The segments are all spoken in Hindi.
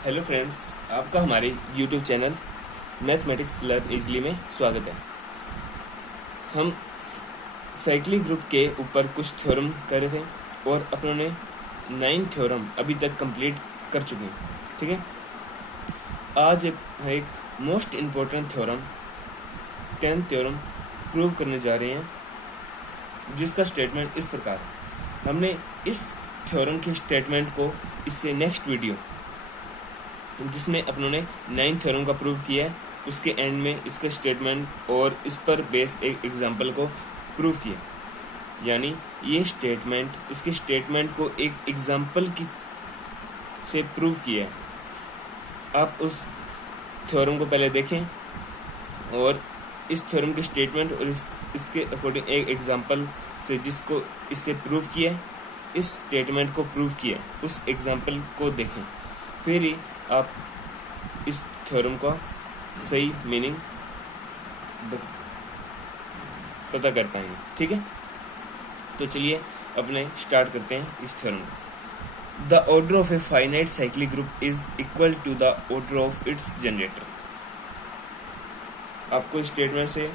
हेलो फ्रेंड्स, आपका हमारे YouTube channel mathematics learn easily में स्वागत है। हम साइक्लिक ग्रुप के ऊपर कुछ थ्योरम कर रहे थे और अपने 9 थ्योरम अभी तक कंप्लीट कर चुके हैं। ठीक है, आज एक most important theorem 10 theorem prove करने जा रहे हैं, जिसका स्टेटमेंट इस प्रकार है। हमने इस थ्योरम के स्टेटमेंट को इससे नेक्स्ट वीडियो जिसमें अपनों ने 9 थ्योरम का प्रूव किया है, उसके एंड में इसका स्टेटमेंट और इस पर बेस्ड एक एग्जांपल को प्रूव किया। यानी ये स्टेटमेंट, इसके स्टेटमेंट को एक एग्जांपल की से प्रूव किया है। आप उस थ्योरम को पहले देखें और इस थ्योरम के स्टेटमेंट और इसके अकॉर्डिंग एक एग्जांपल से जिसको इससे प्रूव किया है, इस स्टेटमेंट को प्रूव किया है, उस एग्जांपल को देखें, फिर ही आप इस थ्योरम का सही मीनिंग पता कर पाएंगे। ठीक है, तो चलिए अपने स्टार्ट करते हैं इस थ्योरम को। The order of a finite cyclic group is equal to the order of its generator. आपको स्टेटमेंट से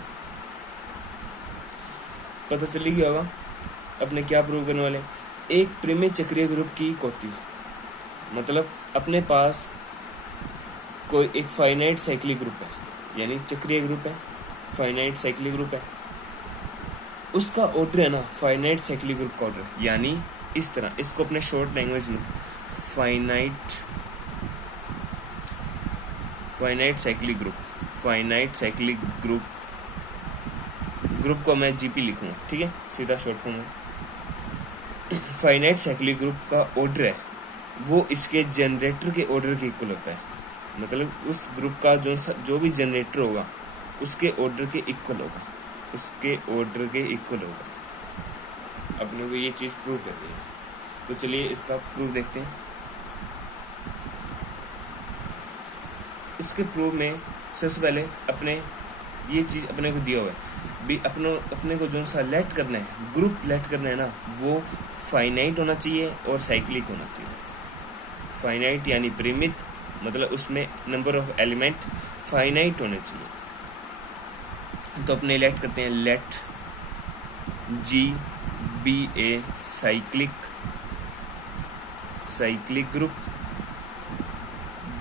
पता चली गया होगा अपने क्या प्रूव करने वाले। एक प्रेमी चक्रीय ग्रुप की कोटि, मतलब अपने पास कोई एक फाइनाइट साइक्लिक ग्रुप है, यानी चक्रीय ग्रुप है, फाइनाइट साइक्लिक ग्रुप है, उसका ऑर्डर है ना फाइनाइट साइक्लिक ग्रुप का ऑर्डर, यानी इस तरह इसको अपने शॉर्ट लैंग्वेज में finite cyclic group, finite cyclic group को मैं जीपी लिखूंगा। ठीक है, सीधा शॉर्ट फॉर्म में फाइनाइट साइक्लिक ग्रुप का ऑर्डर है वो इसके जनरेटर के ऑर्डर के इक्वल होता है। मतलब उस ग्रुप का जो भी जनरेटर होगा उसके ऑर्डर के इक्वल होगा, उसके ऑर्डर के इक्वल होगा। अपने को ये चीज़ प्रूव कर दी है, तो चलिए इसका प्रूफ देखते हैं। इसके प्रूफ में सबसे पहले अपने ये चीज़ अपने को दिया हुआ है भी, अपने को जो सा लेट करना है, ग्रुप लेट करना है ना, वो फाइनाइट होना चाहिए और साइक्लिक होना चाहिए। फाइनाइट यानी परिमित, मतलब उसमें नंबर ऑफ एलिमेंट फाइनाइट होने चाहिए। तो अपने लेट करते हैं, let G be a cyclic group.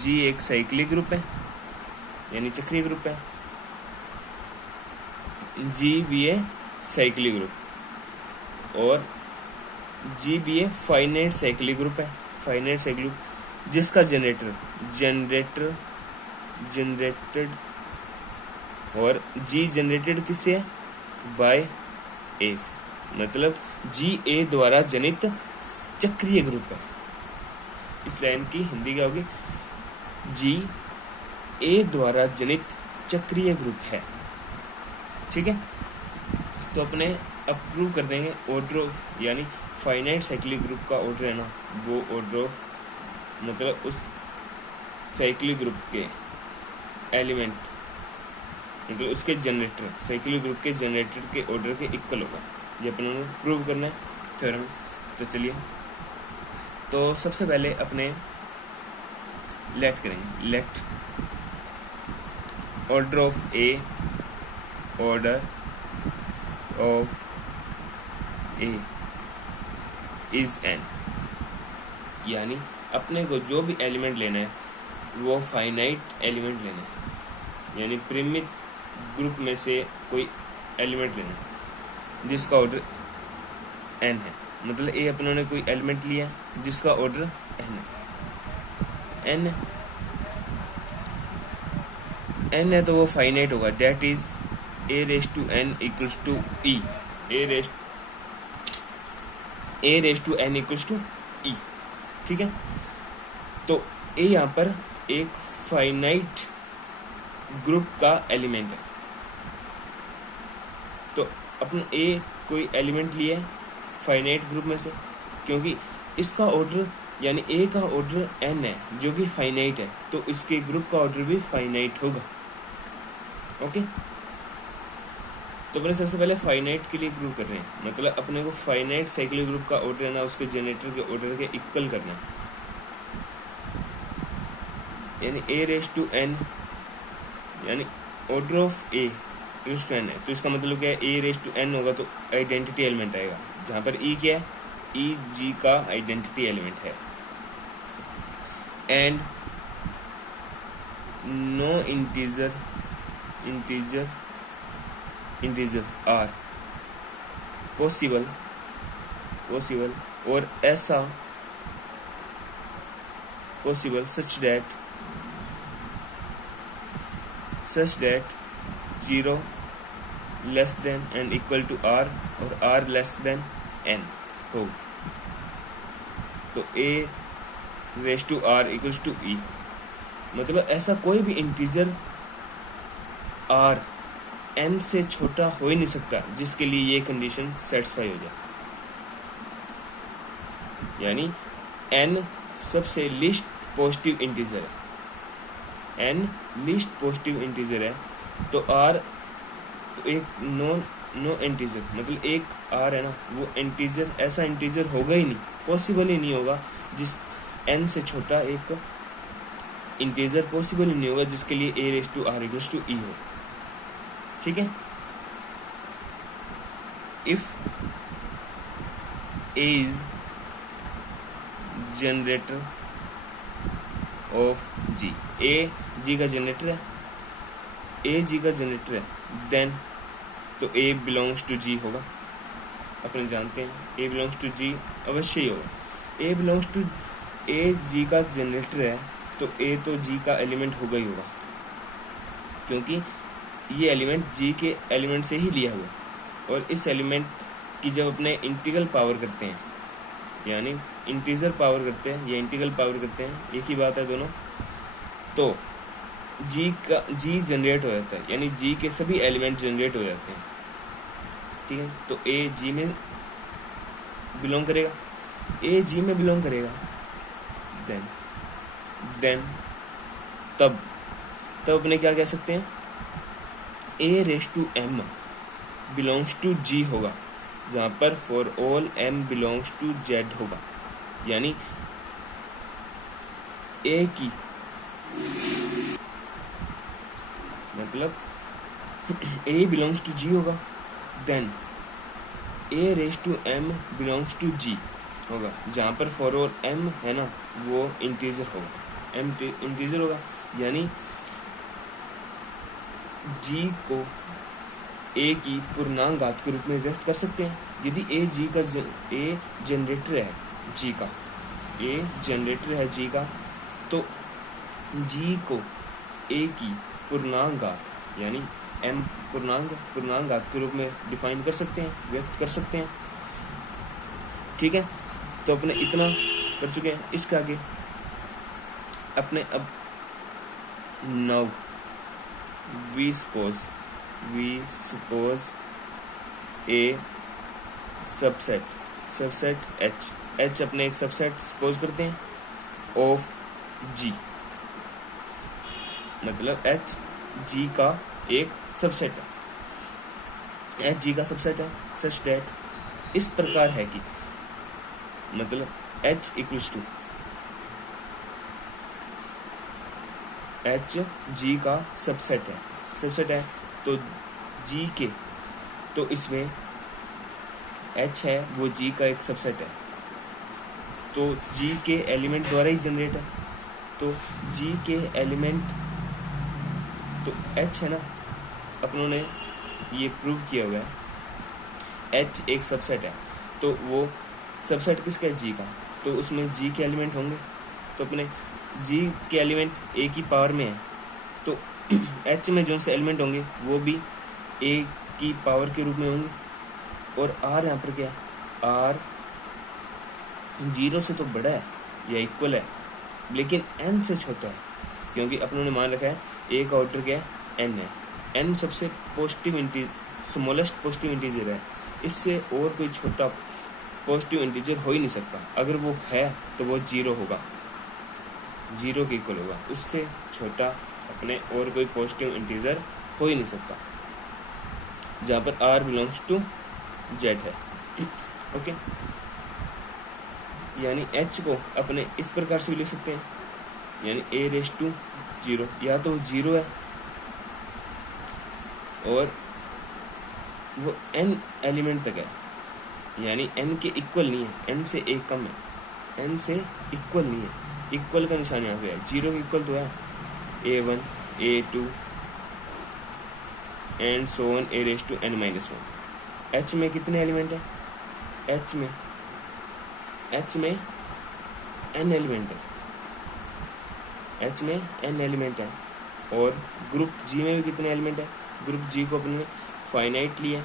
G एक साइक्लिक ग्रुप है, यानी चक्रीय ग्रुप है। G be a cyclic group और G be a finite cyclic group है। फाइनाइट साइक्लिक ग्रुप जिसका जनरेटेड और जी जनरेटेड किससे है, बाय ए से, मतलब जी ए द्वारा जनित चक्रीय ग्रुप है। इस लाइन की हिंदी क्या होगी, जी ए द्वारा जनित चक्रीय ग्रुप है। ठीक है, तो अपने अब प्रूव कर देंगे ऑर्डर ऑफ, यानी फाइनाइट साइक्लिक ग्रुप का ऑर्डर है ना, वो ऑर्डर ऑफ मतलब उस साइक्लिक ग्रुप के एलिमेंट, मतलब उसके जनरेटर, साइक्लिक ग्रुप के जनरेटर के ऑर्डर के इक्वल होगा। ये अपने प्रूव करना है थ्योरम। तो चलिए, तो सबसे पहले अपने लेट करेंगे, let order of a, order of a is n, यानी अपने को जो भी एलिमेंट लेना है वो फाइनाइट एलिमेंट लेना है, यानी परिमित ग्रुप में से कोई एलिमेंट लेना है जिसका ऑर्डर एन है। मतलब ए अपनों ने कोई एलिमेंट लिया जिसका ऑर्डर एन है, तो वो फाइनाइट होगा। That is A raise to N equals to E, A raise to N equals to E. ठीक है, तो ए यहाँ पर एक फाइनाइट ग्रुप का एलिमेंट है। तो अपन ए कोई एलिमेंट लिया है फाइनाइट ग्रुप में से, क्योंकि इसका ऑर्डर यानी ए का ऑर्डर एन है जो कि फाइनाइट है, तो इसके ग्रुप का ऑर्डर भी फाइनाइट होगा। ओके, तो अपने सबसे पहले फाइनाइट के लिए प्रूव कर रहे हैं, मतलब अपने को फाइनाइट साइक्लिक ग्रुप का ऑर्डर है ना, उसके जनरेटर के ऑर्डर के इक्वल करना है। यानी a रेज टू n, यानी order of a raise to n है, तो इसका मतलब क्या है, a रेज टू n होगा तो आइडेंटिटी एलिमेंट आएगा, जहाँ पर e क्या है, e g का आइडेंटिटी एलिमेंट है। And no integer are possible और ऐसा possible such that 0 less than and equal to r और r लेस देन n हो, तो a raise to r equals to e, मतलब ऐसा कोई भी इंटीजर r n से छोटा हो ही नहीं सकता जिसके लिए ये कंडीशन सेटिस्फाई हो जाए। यानी n सबसे लीस्ट पॉजिटिव इंटीजर है, n लीस्ट पॉजिटिव इंटीजर है, तो r तो एक नो इंटीजर, मतलब एक r है ना, वो इंटीजर ऐसा इंटीजर होगा ही नहीं, पॉसिबल ही नहीं होगा जिस n से छोटा एक इंटीजर पॉसिबल ही नहीं होगा जिसके लिए a raise to r equals to e हो। ठीक है, if a is generator of g, a g का जनरेटर है, देन तो a बिलोंग्स टू g होगा, अपने जानते हैं a बिलोंग्स टू g अवश्य ही होगा। a g का जनरेटर है तो a तो g का एलिमेंट होगा ही होगा, क्योंकि ये एलिमेंट g के एलिमेंट से ही लिया हुआ, और इस एलिमेंट की जब अपने इंटीग्रल पावर करते हैं, यानी इंटीजर पावर करते हैं या इंटीग्रल पावर करते हैं, एक ही बात है दोनों, तो g जनरेट हो जाता है, यानी g के सभी एलिमेंट जनरेट हो जाते हैं। ठीक है, तो a g में बिलोंग करेगा, देन तब अपने क्या कह सकते हैं, a raise to m belongs to g होगा, जहाँ पर for all m belongs to z होगा, यानी a की मतलब a बिलोंग्स टू g होगा, then a raise to m belongs to g होगा, जहाँ पर फॉर ऑल m है ना वो इंटीजर होगा, यानी g को a की पूर्णांक घात के रूप में व्यक्त कर सकते हैं। यदि a जनरेटर है g का, तो g को a की पूर्णांक घात यानी m पूर्णांक घात के रूप में डिफाइन कर सकते हैं, व्यक्त कर सकते हैं। ठीक है, तो अपने इतना कर चुके हैं। इसके आगे अपने अब now we suppose a subset h अपने एक सबसेट सपोज करते हैं ऑफ g, मतलब h g का एक सबसेट है, सच दैट इस प्रकार है कि मतलब h equals to h g का सबसेट है, तो g के, तो इसमें h है वो g का एक सबसेट है, तो g के एलिमेंट द्वारा ही जनरेट है, तो g के एलिमेंट तो h है ना, अपनों ने ये प्रूव किया हुआ है, h एक सबसेट है, तो वो सबसेट किसका है, g का, तो उसमें g के एलिमेंट होंगे, तो अपने g के एलिमेंट a की पावर में है, तो h में जो से एलिमेंट होंगे वो भी a की पावर के रूप में होंगे, और r यहाँ पर क्या है, r 0 से तो बड़ा है या इक्वल है, लेकिन n से छोटा है, क्योंकि अपनों ने मान रखा है a का ऑर्डर क्या है, n है, n सबसे स्मॉलेस्ट पॉजिटिव इंटीजर है, इससे और कोई छोटा पॉजिटिव इंटीजर हो ही नहीं सकता, अगर वो है तो वो 0 होगा, 0 के इक्वल होगा, उससे छोटा अपने और कोई पॉजिटिव इंटीजर हो ही नहीं सकता, जहाँ पर r बिलोंग्स टू z है। ओके, यानी h को अपने इस प्रकार से भी लिख सकते हैं, यानी ए रेस टू 0, या तो 0 है और वो n एलिमेंट तक है, यानी n के इक्वल नहीं है, n से एक कम है, n से इक्वल नहीं है, इक्वल का निशान यहाँ पे है, 0 के इक्वल तो है a1 a2 and so on a raise to n minus 1। h में कितने एलिमेंट है? h में n एलिमेंट है, h में n एलिमेंट है। और ग्रुप g में भी कितने एलिमेंट है? ग्रुप g को अपने फाइनाइट लिया,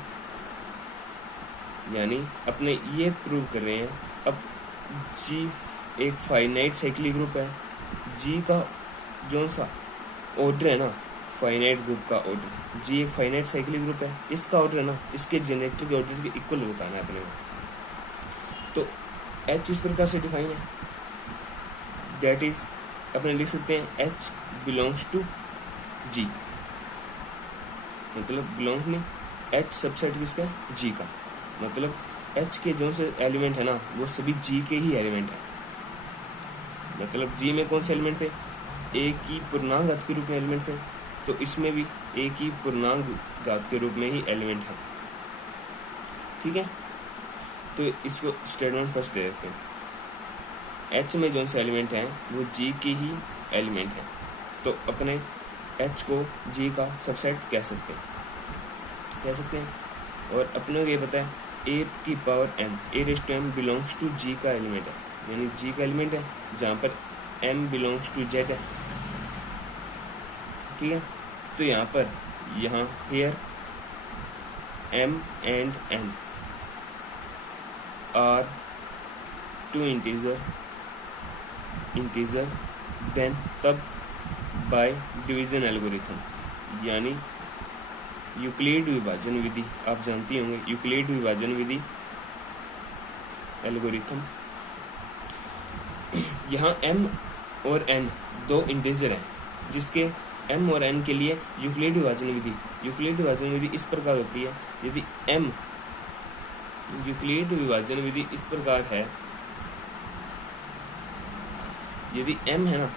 यानी अपने ये प्रूव कर रहे हैं। अब g एक फाइनाइट साइक्लिक ग्रुप है, g का जो सा ऑर्डर है ना, फाइनाइट ग्रुप का ऑर्डर, g एक फाइनाइट साइक्लिक ग्रुप है, इसका ऑर्डर है ना, इसके जनरेटर के ऑर्डर के इक्वल बताना है अपने को। तो h इस प्रकार से डिफाइन है, दैट इज अपने लिख सकते हैं h बिलोंग्स टू g, मतलब बिलोंग्स नहीं, h सबसेट किसका है? g का, मतलब h के जो से एलिमेंट है ना वो सभी g के ही एलिमेंट है। मतलब g में कौन से एलिमेंट थे? a की पूर्णांक घात के रूप में एलिमेंट थे, तो इसमें भी a की पूर्णांक घात के रूप में ही एलिमेंट है। ठीक है, तो इसको स्टेटमेंट फर्स्ट दे देते हैं। h में जो से एलिमेंट हैं वो g की ही एलिमेंट है, तो अपने h को g का सबसेट कह सकते हैं। और अपने को ये पता है a की power m, a raise to m belongs to g का एलिमेंट है, यानी g का एलिमेंट है जहाँ पर m बिलोंग्स टू z है। ठीक है, तो यहाँ here m and n are two integer, then तब by डिवीजन एल्गोरिथम, यानी यूक्लिड विभाजन विधि, आप जानती होंगे यूक्लिड विभाजन विधि एल्गोरिथम। यहाँ m और n दो इंटीजर हैं, जिसके m और n के लिए यूक्लिड विभाजन विधि इस प्रकार होती है। यदि m यूक्लिड विभाजन विधि इस प्रकार है, यदि m है ना,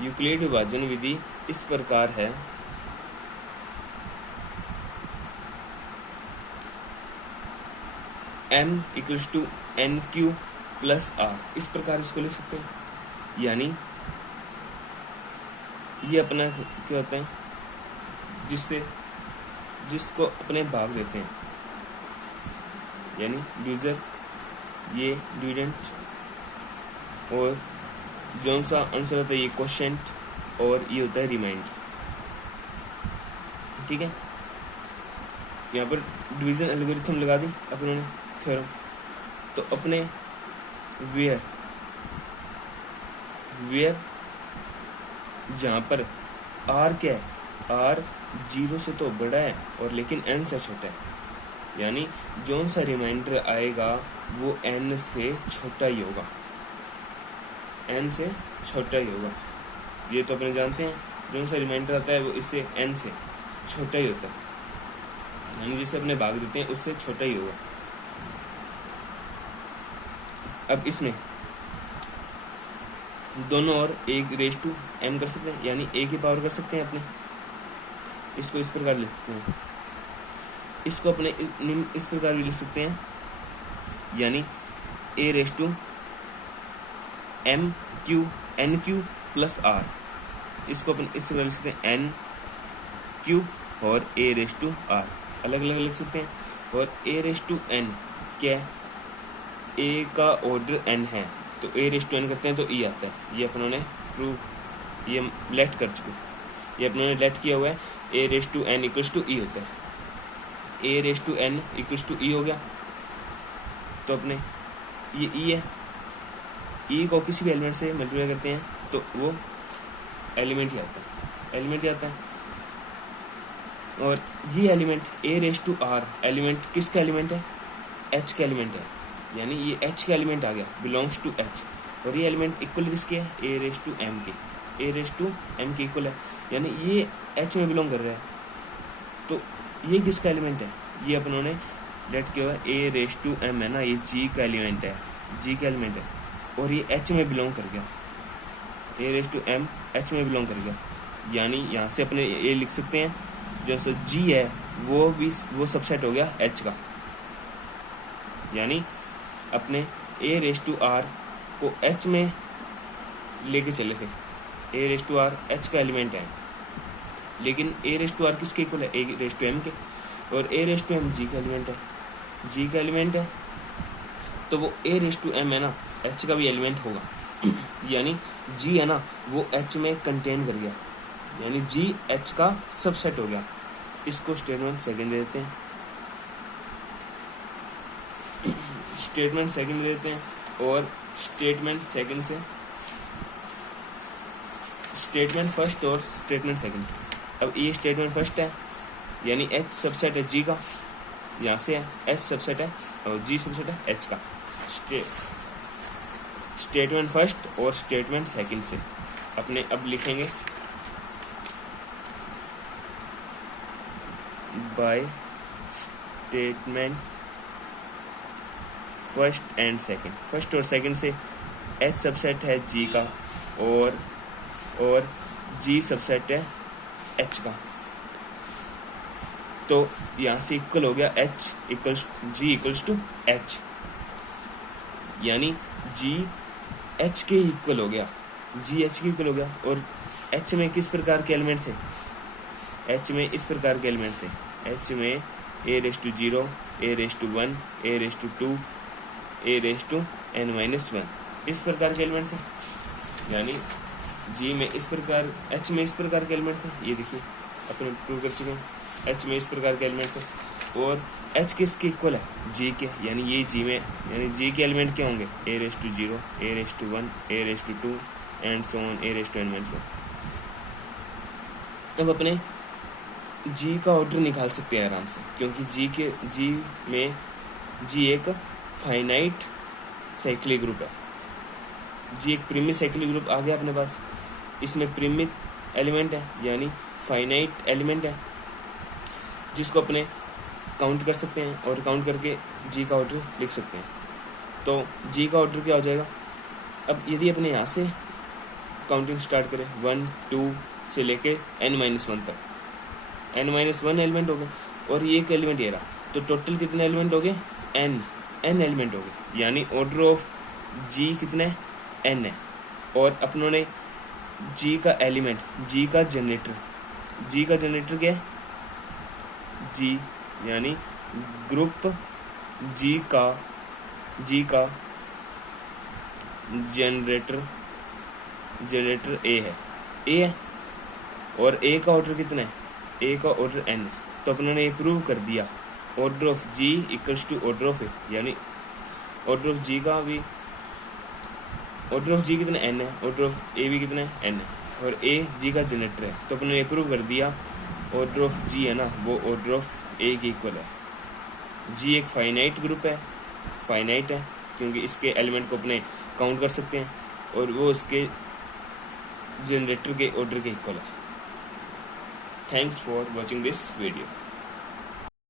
यूक्लिड विभाजन विधि इस प्रकार है, m equals to n q plus r, इस प्रकार इसको लिख सकते हैं। यानी ये अपना क्या होता है, जिसको अपने भाग देते हैं, यानी डिविजर, ये डिविडेंट, और जो सा आंसर होता है ये क्वोशिएंट, और ये होता है रिमाइंडर। ठीक है, यहाँ पर डिवीजन एल्गोरिथम लगा दी अपनों ने थ्योरम। तो अपने वेयर जहाँ पर r क्या है, r 0 से तो बड़ा है और लेकिन n से छोटा है, यानी जो सा रिमाइंडर आएगा वो n से छोटा ही होगा, n से छोटा ही होगा। ये तो अपने जानते हैं, जो सा रिमाइंडर आता है वो इससे n से छोटा ही होता है, यानी जिसे अपने भाग देते हैं उससे छोटा ही होगा। अब इसमें दोनों और एक रेस टू m कर सकते हैं, यानी a की पावर कर सकते हैं अपने, इसको इस प्रकार लिख सकते हैं। इसको अपने इस प्रकार भी लिख सकते हैं, यानी a raise to n q plus r, इसको अपन इस प्रकार लिख सकते हैं n क्यू और a रेस टू r, अलग अलग लिख सकते हैं। और a रेस टू n क्या है, a का ऑर्डर n है, तो a रेस टू n करते हैं तो e आता है। ये अपनों ने प्रूव, ये लेट कर चुके, ये अपनों ने लेट किया हुआ है, a raise to n equals to e होता है, a raise to n equals to e हो गया। तो अपने ये e है, e को किसी भी एलिमेंट से मल्टीप्लाई करते हैं तो वो एलिमेंट ही आता है। और ये element a raise to r element किसका एलिमेंट है, h का एलिमेंट है, यानी ये h का एलिमेंट आ गया, बिलोंग्स टू h। और ये एलिमेंट इक्वल किसके है, a रेस टू m के, a रेस टू m के इक्वल है, यानी ये h में बिलोंग कर रहा है। तो ये किसका एलिमेंट है, ये अपनों ने लेट किया हुआ है, a रेस टू m है ना, ये g का एलिमेंट है, और ये h में बिलोंग कर गया। a⁻m H में बिलोंग करेगा, यानी यहाँ से अपने ये लिख सकते हैं जैसे G है वो सबसेट हो गया H का, यानी अपने a⁻r को H में लेके चले थे। a⁻r H का एलिमेंट है, लेकिन a⁻r किसके इक्वल है, a⁻m के, और a⁻m G का एलिमेंट है, G का एलिमेंट है, तो वो a⁻m है ना H का भी एलिमेंट होगा, यानी G है ना वो H में कंटेन कर गया, यानी G H का सबसेट हो गया। इसको स्टेटमेंट सेकंड देते हैं, स्टेटमेंट सेकंड देते हैं, और स्टेटमेंट सेकंड से स्टेटमेंट फर्स्ट और स्टेटमेंट सेकंड। अब ये स्टेटमेंट फर्स्ट है, यानी H सबसेट है G का, यहाँ से है H सबसेट है और G सबसेट है H का। स्टेटमेंट फर्स्ट और स्टेटमेंट सेकंड से अपने अब लिखेंगे by statement first and second. First और सेकंड से H सबसेट है G का और G सबसेट है H का, तो यहाँ से इक्वल हो गया H equals G equals to H, यानी G H के इक्वल हो गया, G H के इक्वल हो गया। और H में किस प्रकार के एलिमेंट थे, H में इस प्रकार के एलिमेंट थे, H में a⁻0 a⁻1 a⁻2 a⁻n-1 इस प्रकार के एलिमेंट थे, यानी G में इस प्रकार, H में इस प्रकार के एलिमेंट थे, ये देखिए अपने प्रूव कर चुके हैं, H में इस प्रकार के एलिमेंट थे, और H किसके इक्वल है, G के, यानी ये G में, यानी G के एलिमेंट क्या होंगे, a⁻0 a⁻1 a⁻2 and so on a⁻n-1। अब अपने G का ऑर्डर निकाल सकते हैं आराम से, क्योंकि G एक फाइनाइट साइक्लिक ग्रुप है, G एक प्रीमिट साइक्लिक ग्रुप आ गया अपने पास, इसमें प्रीमिट एलिमेंट है यानी फाइनाइट एलिमेंट है, जिसको अपने काउंट कर सकते हैं और काउंट करके G का ऑर्डर लिख सकते हैं। तो G का ऑर्डर क्या हो जाएगा, अब यदि अपने यहाँ से काउंटिंग स्टार्ट करें 1 2 से लेके n-1 तक, n-1 एलिमेंट हो गए और ये एक एलिमेंट ये रहा, तो टोटल कितने एलिमेंट हो गए, n एलिमेंट हो गए, यानी ऑर्डर ऑफ G कितने n है। और अपनों ने G का एलिमेंट, G का जनरेटर क्या है, G यानी ग्रुप G का जनरेटर A है और A का ऑर्डर कितना है, A का ऑर्डर n है, तो अपनों ने ये प्रूव कर दिया order of G equals to order of A, यानी ऑर्डर ऑफ G का भी, ऑर्डर ऑफ G कितना n है, ऑर्डर ऑफ A भी कितना है n है, और A G का जनरेटर है, तो अपने ने प्रूव कर दिया ऑर्डर ऑफ G है ना वो ऑर्डर ऑफ A के इक्वल है। G एक फाइनाइट ग्रुप है, फाइनाइट है क्योंकि इसके एलिमेंट को अपने काउंट कर सकते हैं और वो इसके जनरेटर के ऑर्डर के इक्वल है। Thanks for watching this video.